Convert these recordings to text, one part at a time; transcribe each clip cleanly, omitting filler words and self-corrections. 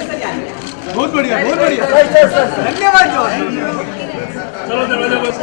बहुत बढ़िया धन्यवाद जॉन। चलो दरवाजा बंद।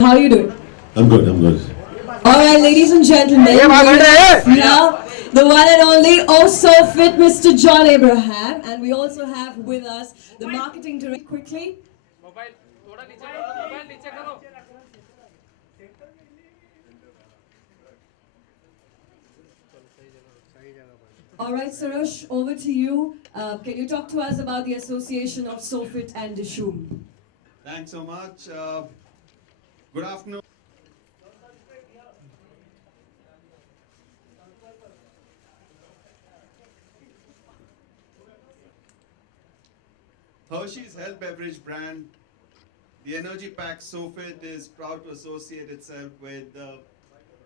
How are you doing? I'm good. All right, ladies and gentlemen, now the one and only also fit Mr. John Abraham, and we also have with us the marketing director. Quickly. All right, Sarosh, over to you. Can you talk to us about the association of Sofit and Dishoom? Thanks so much. Good afternoon. Hershey's health beverage brand, the energy pack Sofit, is proud to associate itself with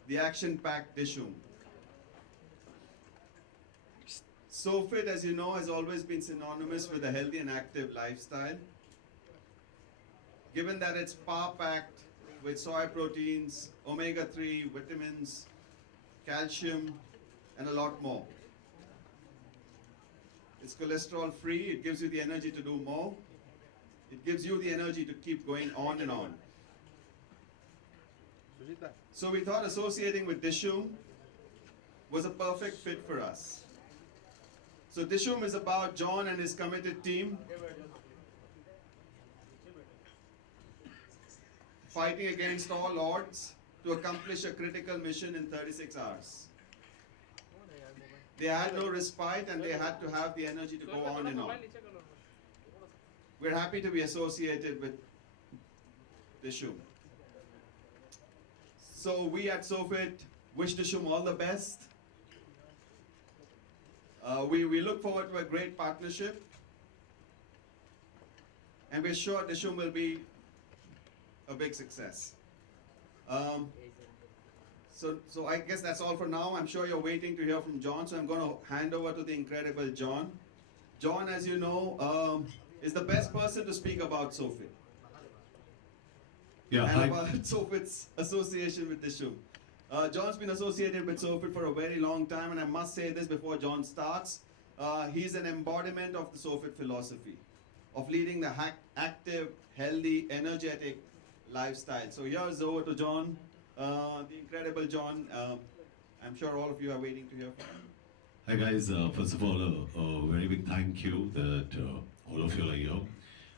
the action-packed Dishoom. Sofit, as you know, has always been synonymous with a healthy and active lifestyle. Given that it's power-packed with soy proteins, omega-3, vitamins, calcium, and a lot more. It's cholesterol-free, it gives you the energy to do more. It gives you the energy to keep going on and on. So we thought associating with Dishoom was a perfect fit for us. So Dishoom is about John and his committed team fighting against all odds to accomplish a critical mission in 36 hours. They had no respite and they had to have the energy to go on and on. We're happy to be associated with Dishoom. So we at Sofit wish Dishoom all the best. We look forward to a great partnership, and we're sure Dishoom will be a big success. So I guess that's all for now. I'm sure you're waiting to hear from John, so I'm going to hand over to the incredible John. John, as you know, is the best person to speak about Sofit. Yeah, and about Sofit's association with Dishoom. John's been associated with Sofit for a very long time, and I must say this before John starts. He's an embodiment of the Sofit philosophy of leading the active, healthy, energetic lifestyle. So here's over to John, the incredible John. I'm sure all of you are waiting to hear from him. Hi guys, first of all, a very big thank you that all of you are here.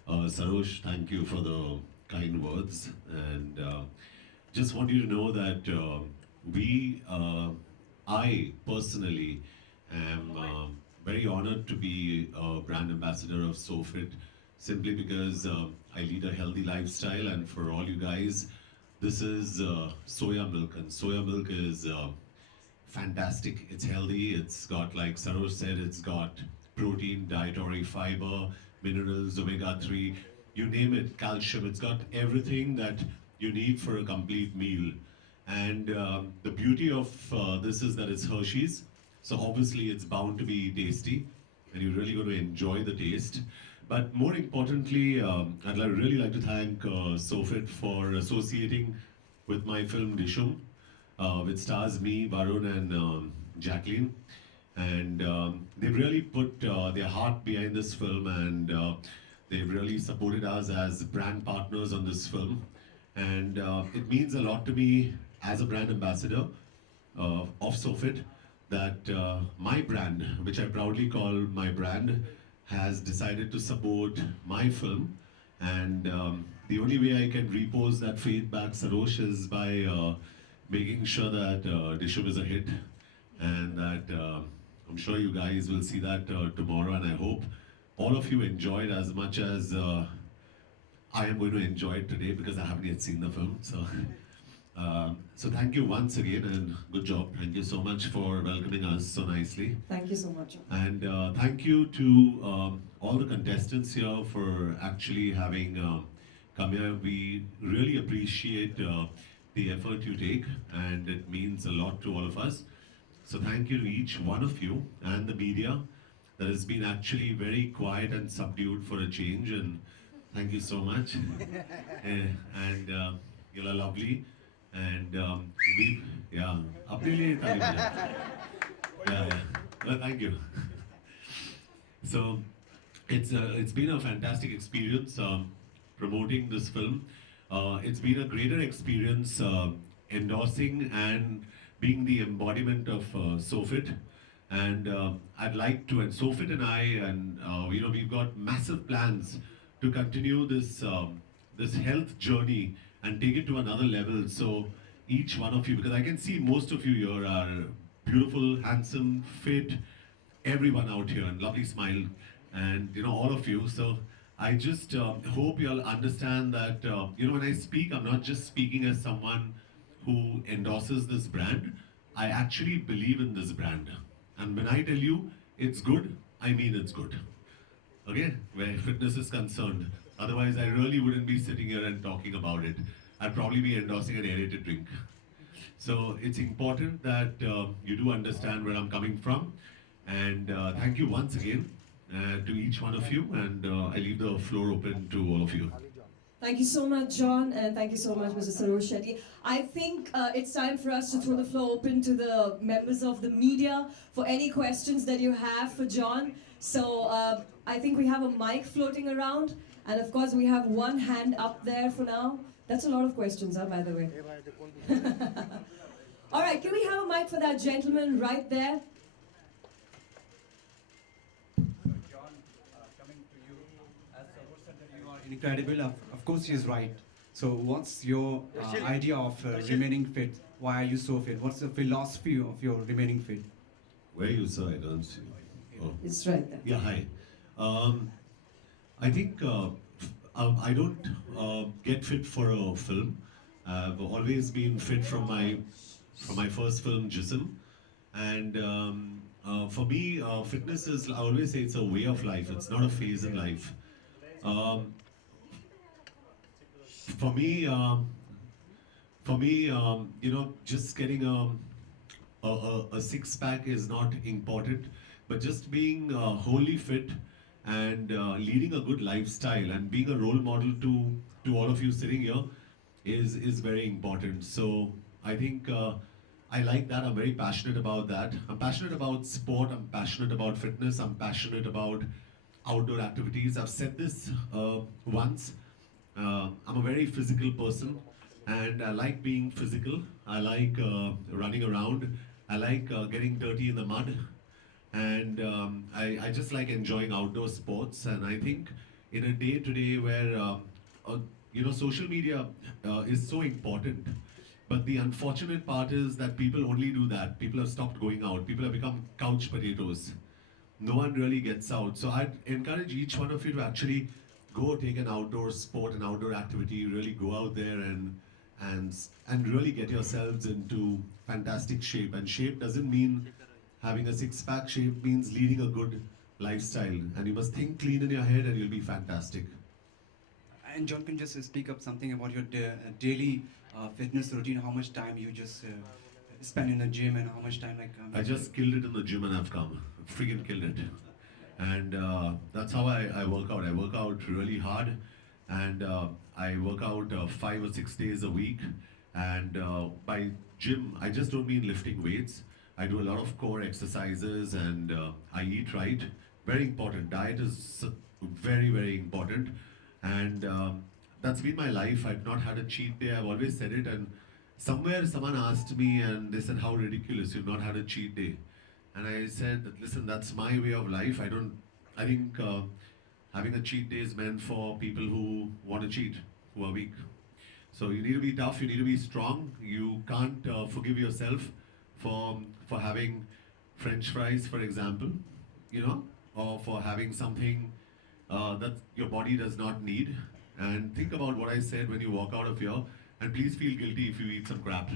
Sarosh, thank you for the kind words, and just want you to know that I personally am very honored to be a brand ambassador of Sofit, simply because I lead a healthy lifestyle, and for all you guys, this is soya milk, and soya milk is fantastic. It's healthy. It's got, like Sarosh said, it's got protein, dietary fiber, minerals, omega-3, you name it, calcium. It's got everything that you need for a complete meal. And the beauty of this is that it's Hershey's, so obviously it's bound to be tasty, and you're really going to enjoy the taste. But more importantly, I'd really like to thank Sofit for associating with my film Dishoom, which stars me, Varun, and Jacqueline. And they've really put their heart behind this film, and they've really supported us as brand partners on this film. And it means a lot to me as a brand ambassador of Sofit that my brand, which I proudly call my brand, has decided to support my film. And the only way I can repose that faith back, Sarosh, is by making sure that Dishoom is a hit, and that I'm sure you guys will see that tomorrow, and I hope all of you enjoy it as much as I am going to enjoy it today, because I haven't yet seen the film. So thank you once again, and good job. Thank you so much for welcoming us so nicely. Thank you so much. And thank you to all the contestants here for actually having come here. We really appreciate the effort you take, and it means a lot to all of us. So thank you to each one of you, and the media that has been actually very quiet and subdued for a change, and Thank you so much. And you are lovely. And yeah, अपने लिए ताली बजाओ. Yeah. Well, thank you. So it's been a fantastic experience promoting this film. It's been a greater experience endorsing and being the embodiment of SOFIT. And I'd like to, and SOFIT and I, and we've got massive plans to continue this health journey and take it to another level. So each one of you, because I can see most of you here are beautiful, handsome, fit, everyone out here, and lovely smile, and all of you. So I just hope you all understand that when I speak, I'm not just speaking as someone who endorses this brand. I actually believe in this brand, and when I tell you it's good, I mean it's good. Okay, where fitness is concerned. Otherwise, I really wouldn't be sitting here and talking about it. I'd probably be endorsing an aerated drink. So it's important that you do understand where I'm coming from. And thank you once again to each one of you. And I leave the floor open to all of you. Thank you so much, John, and thank you so much, Mr. Sarosh Shetty. I think it's time for us to throw the floor open to the members of the media for any questions that you have for John. So I think we have a mic floating around, and of course we have one hand up there for now. That's a lot of questions, by the way. All right, can we have a mic for that gentleman right there? John, coming to you, as Sarosh said that you are incredible. Of course, he is right. So, what's your idea of remaining fit? Why are you so fit? What's the philosophy of your remaining fit? Where you, sir? I don't see. Oh. It's right there. Yeah, hi. I think I don't get fit for a film. I've always been fit from my first film, Jism. And for me, fitness is, I always say it's a way of life. It's not a phase in life. For me, just getting a six-pack is not important, but just being wholly fit and leading a good lifestyle and being a role model to all of you sitting here is very important. So I think I like that. I'm very passionate about that. I'm passionate about sport. I'm passionate about fitness. I'm passionate about outdoor activities. I've said this once. I'm a very physical person, and I like being physical. I like running around. I like getting dirty in the mud, and I just like enjoying outdoor sports. And I think in a day today where social media is so important, but the unfortunate part is that people only do that. People have stopped going out. People have become couch potatoes. No one really gets out. So I'd encourage each one of you to actually go take an outdoor sport, an outdoor activity, really go out there and really get yourselves into fantastic shape. And shape doesn't mean having a six-pack. Shape means leading a good lifestyle. And you must think clean in your head and you'll be fantastic. And John, can just speak up something about your daily fitness routine, how much time you just spend in the gym and how much time I just killed it in the gym and I've come. Freaking killed it. And that's how I work out. I work out really hard, and I work out 5 or 6 days a week. And by gym, I just don't mean lifting weights. I do a lot of core exercises, and I eat right. Very important. Diet is very, very important. And that's been my life. I've not had a cheat day. I've always said it. And somewhere someone asked me, and they said, "How ridiculous! You've not had a cheat day." And I said, listen, that's my way of life. I think having a cheat day is meant for people who want to cheat, who are weak. So you need to be tough, you need to be strong. You can't forgive yourself for having French fries, for example, or for having something that your body does not need. And think about what I said when you walk out of here, and please feel guilty if you eat some crap.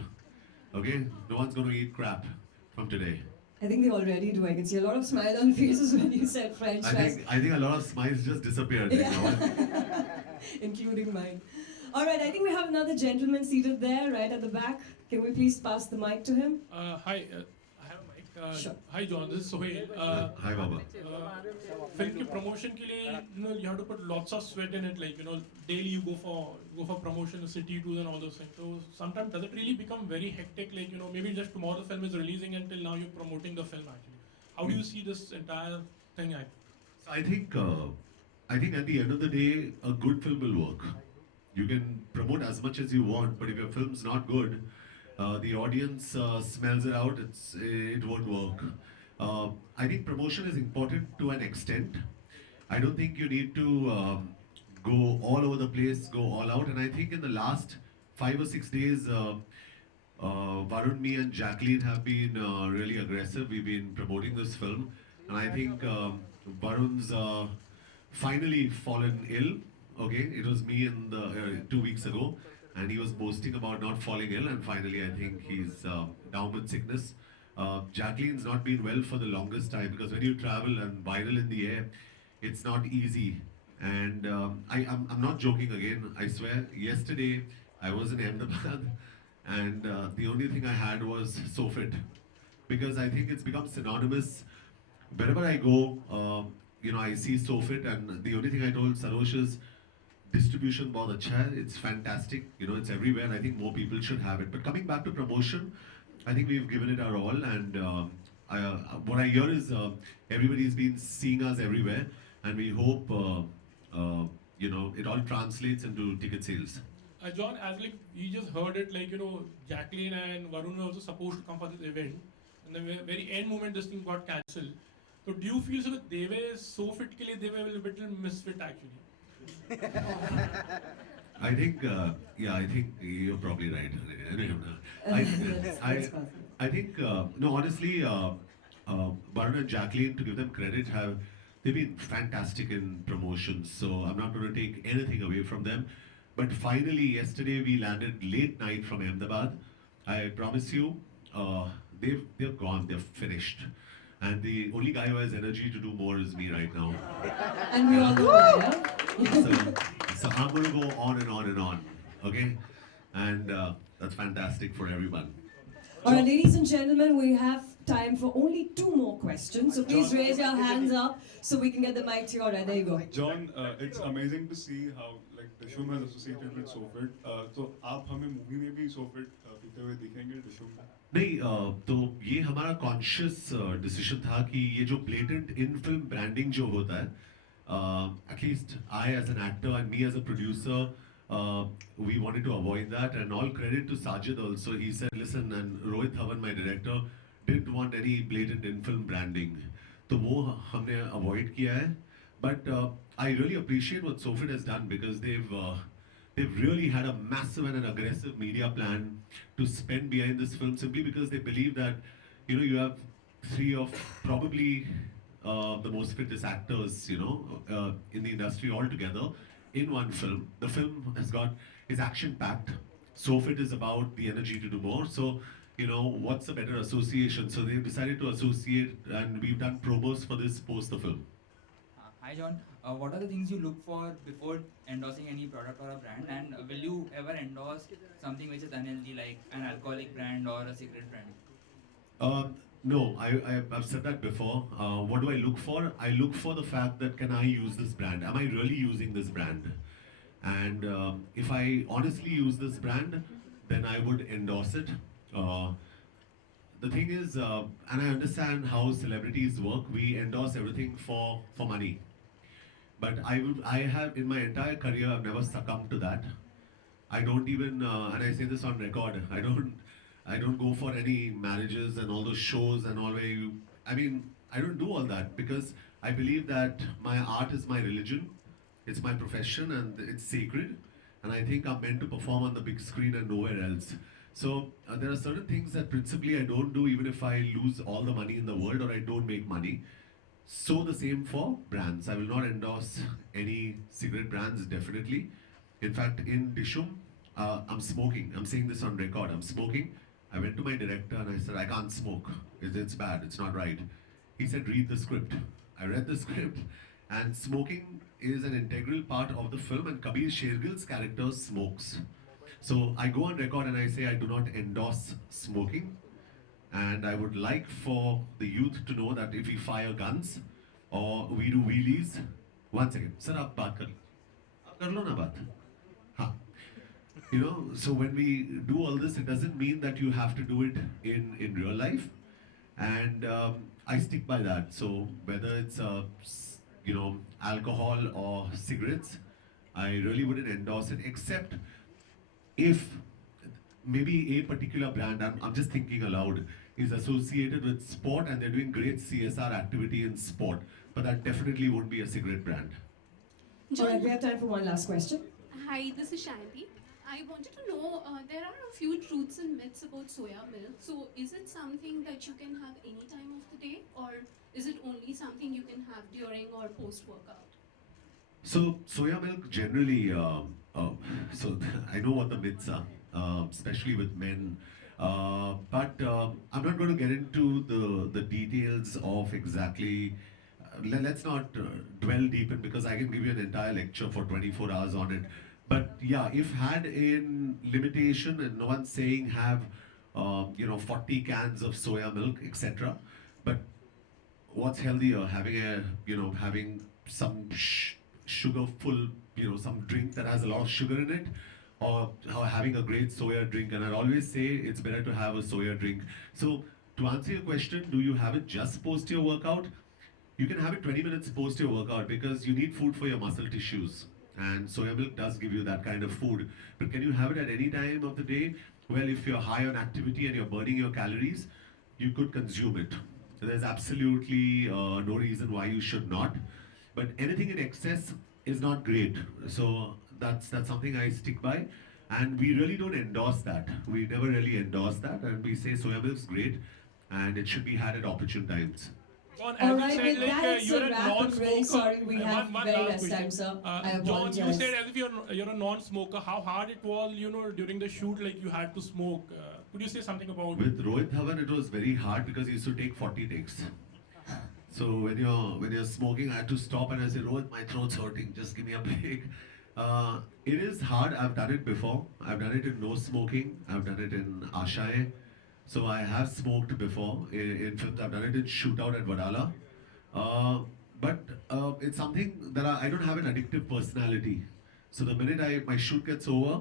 Okay? No one's going to eat crap from today. I think they already do. I can see a lot of smile on faces when you said French fries. I think a lot of smiles just disappeared. Including mine. All right, I think we have another gentleman seated there, right at the back. Can we please pass the mic to him? Hi, I have a mic. Sure. Hi John, this is Sohail. Hi, Baba. Film के promotion के लिए, you have to put lots of sweat in it. Like, daily you go for promotion, city tours and all those things. So sometimes does it really become very hectic? Like, maybe just tomorrow the film is releasing until now you're promoting the film actually. How do you see this entire thing? So I think at the end of the day, a good film will work. You can promote as much as you want, but if your film's not good, the audience smells it out. It won't work. I think promotion is important to an extent. I don't think you need to go all over the place, go all out. And I think in the last 5 or 6 days, Varun, me, and Jacqueline have been really aggressive. We've been promoting this film, and I think Varun's finally fallen ill. Okay, it was me in the 2 weeks ago, and he was boasting about not falling ill, and finally I think he's down with sickness. Jacqueline's not been well for the longest time, because when you travel and viral in the air, it's not easy. And I'm not joking again, I swear. Yesterday I was in Ahmedabad, and the only thing I had was SOFIT, because I think it's become synonymous. Wherever I go, I see SOFIT, and the only thing I told Sarosh is, distribution bahut acha hai, it's fantastic, it's everywhere, and I think more people should have it. But coming back to promotion, I think we've given it our all, and what I hear is everybody's been seeing us everywhere, and we hope it all translates into ticket sales. John, as like we just heard it, like Jacqueline and Varun were also supposed to come for this event, and the very end moment this thing got cancelled. So do you feel so that they were so fit ke liye they were a little bit misfit actually? I think you're probably right. I think, no, honestly, Varun and Jacqueline, to give them credit, they've been fantastic in promotions. So I'm not going to take anything away from them. But finally, yesterday we landed late night from Ahmedabad. I promise you, they're gone, they're finished. And the only guy who has energy to do more is me right now. And we all know why, So I'm going to go on and on and on, okay? And that's fantastic for everyone. Alright, ladies and gentlemen, we have time for only 2 more questions. So please raise your hands up so we can get the mic to you. Alright, there you go. John, it's amazing to see how Dishoom has associated with SOFIT. So आप हमें movie में भी SOFIT पीते हुए दिखेंगे Dishoom में? नहीं, तो ये हमारा कॉन्शियस डिसीजन था कि ये जो ब्लेटेंट इन फिल्म ब्रांडिंग जो होता है, at least I as an actor and me as a producer, we wanted to avoid that, and all credit to Sajid also. He said, listen, and Rohit Dhawan, my director, didn't want any blatant in-film branding. तो वो हमने avoid किया है. But I really appreciate what SOFIT has done, because they've really had a massive and an aggressive media plan to spend behind this film, simply because they believe that, you have 3 of probably the most fittest actors, in the industry all together in one film. The film is action-packed. SOFIT is about the energy to do more. So, what's a better association? So they've decided to associate, and we've done promos for this post the film. Hi John, what are the things you look for before endorsing any product or a brand, and will you ever endorse something which is unhealthy, like an alcoholic brand or a cigarette brand? No, I've said that before. What do I look for? I look for the fact that, can I use this brand? Am I really using this brand? And if I honestly use this brand, then I would endorse it. The thing is, and I understand how celebrities work, we endorse everything for money. But I have, in my entire career, I've never succumbed to that. I don't even, and I say this on record, I don't go for any marriages and all those shows and all where I don't do all that, because I believe that my art is my religion, it's my profession, and it's sacred. And I think I'm meant to perform on the big screen and nowhere else. So there are certain things that principally I don't do, even if I lose all the money in the world or I don't make money. So the same for brands. I will not endorse any cigarette brands, definitely. In fact, in Dishoom, I'm smoking. I'm saying this on record. I'm smoking. I went to my director and I said, I can't smoke. It's bad. It's not right. He said, read the script. I read the script, and smoking is an integral part of the film, and Kabir Shergill's character smokes. So I go on record and I say I do not endorse smoking. And I would like for the youth to know that if we fire guns or we do wheelies, one second, sir, आप बात कर लो ना बात. हाँ. You know, so when we do all this, it doesn't mean that you have to do it in real life. And I stick by that. So whether it's alcohol or cigarettes, I really wouldn't endorse it, except if maybe a particular brand, I'm just thinking aloud, is associated with sport and they're doing great CSR activity in sport, but that definitely won't be a cigarette brand. All right, we have time for one last question. Hi, this is Shanti. I wanted to know, there are a few truths and myths about soya milk. So is it something that you can have any time of the day, or is it only something you can have during or post-workout? So soya milk generally, so I know what the myths are, especially with men. But I'm not going to get into the details of exactly. Let's not dwell deep in, because I can give you an entire lecture for 24 hours on it. But yeah, if had in limitation, and no one's saying have 40 cans of soya milk, etc. But what's healthier, having some sugar-full, some drink that has a lot of sugar in it, or having a great soya drink? And I'd always say it's better to have a soya drink. So to answer your question, do you have it just post your workout? You can have it 20 minutes post your workout, because you need food for your muscle tissues. And soya milk does give you that kind of food. But can you have it at any time of the day? Well, if you're high on activity and you're burning your calories, you could consume it. So there's absolutely no reason why you should not. But anything in excess is not great. So that's something I stick by. And we really don't endorse that. We never really endorse that. And we say soya milk's great and it should be had at opportune times. John, All as right, you said, with that, it's you're a a wrap. I'm non-smoker. really sorry, we have One very last less question. time, sir. I John, apologize. you said as if you're a non-smoker. How hard it was, during the shoot, like you had to smoke. Could you say something about it? With Rohit Dhawan, it was very hard because he used to take 40 takes. So when you're smoking, I had to stop and I said, Rohit, my throat's hurting. Just give me a break. It is hard. I've done it before. I've done it in no smoking. I've done it in Ashaye. So I have smoked before in films. I've done it in Shootout at Wadala. But it's something that I don't have an addictive personality. So the minute my shoot gets over,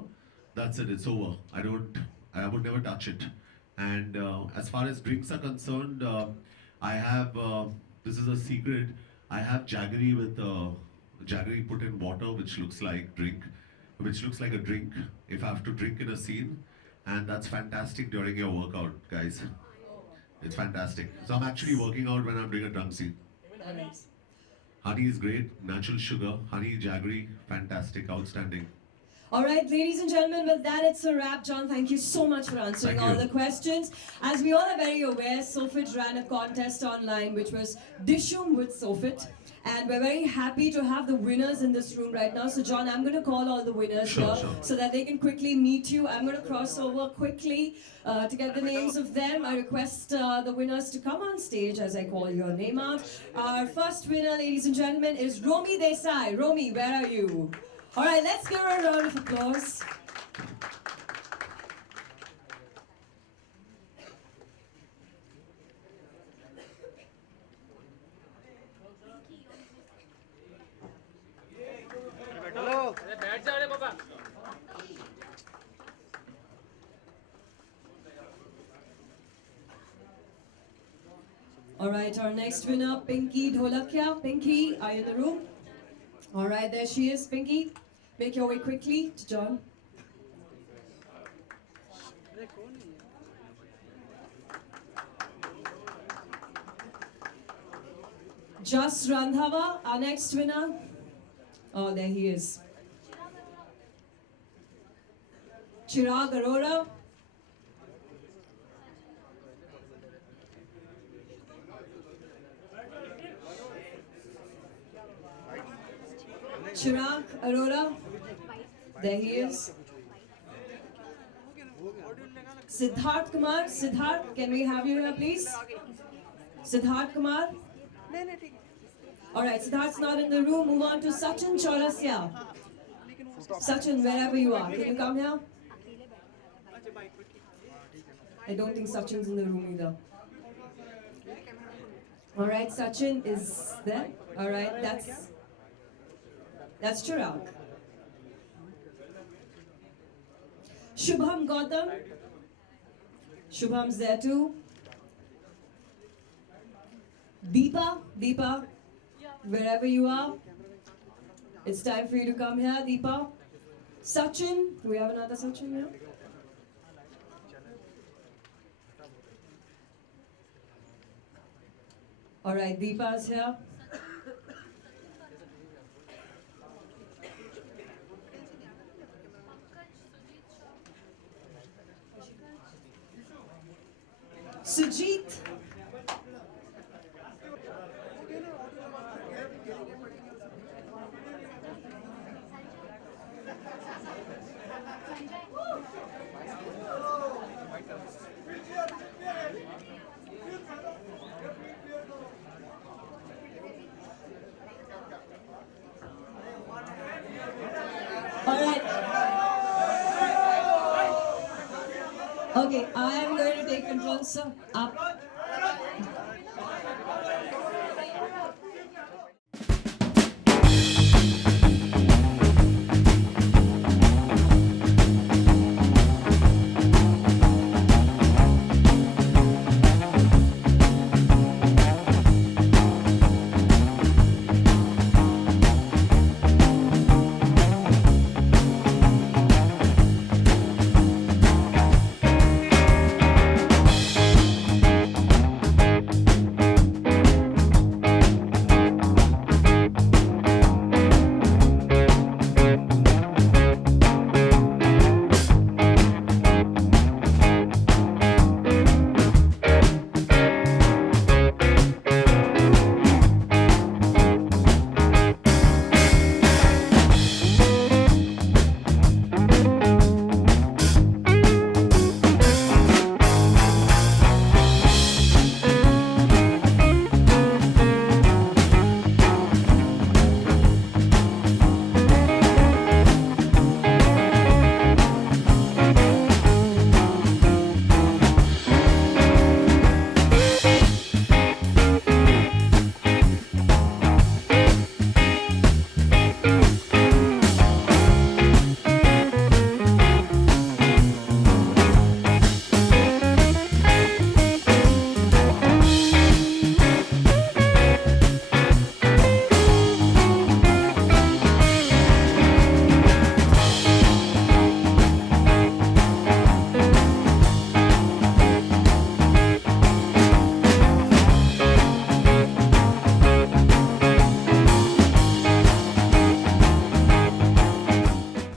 that's it. It's over. I would never touch it. And as far as drinks are concerned, I have. This is a secret. I have jaggery with jaggery put in water, which looks like a drink. If I have to drink in a scene, and that's fantastic during your workout, guys. It's fantastic. So I'm actually working out when I'm doing a drum scene. Honey is great, natural sugar, honey, jaggery, fantastic, outstanding. All right, ladies and gentlemen, with that, it's a wrap. John, thank you so much for answering Thank all you. the questions. As we all are very aware, SOFIT ran a contest online, which was Dishum with SOFIT. And we're very happy to have the winners in this room right now. So John, I'm going to call all the winners Sure, here sure. so that they can quickly meet you. I'm going to cross over quickly to get the names of them. I request the winners to come on stage as I call your name out. Our first winner, ladies and gentlemen, is Romi Desai. Romi, where are you? All right, let's give her a round of applause. All right, our next winner, Pinky Dholakia. Pinky, are you in the room? All right, there she is, Pinky. Make your way quickly to John. Jas Randhava, our next winner. Oh, there he is. Chirag Arora. Chirag Arora. There he is. Siddharth Kumar. Siddharth, can we have you here, please? Siddharth Kumar. All right, Siddharth's not in the room. Move on to Sachin Chaurasya. Sachin, wherever you are, can you come here? I don't think Sachin's in the room either. All right, Sachin is there. All right, that's Chirag. Shubham Gautam. Shubham's there too. Deepa, wherever you are, it's time for you to come here, Deepa. Sachin, do we have another Sachin here? All right, Deepa's here. Sujit. All right. Okay, I am going to take control, sir. Up.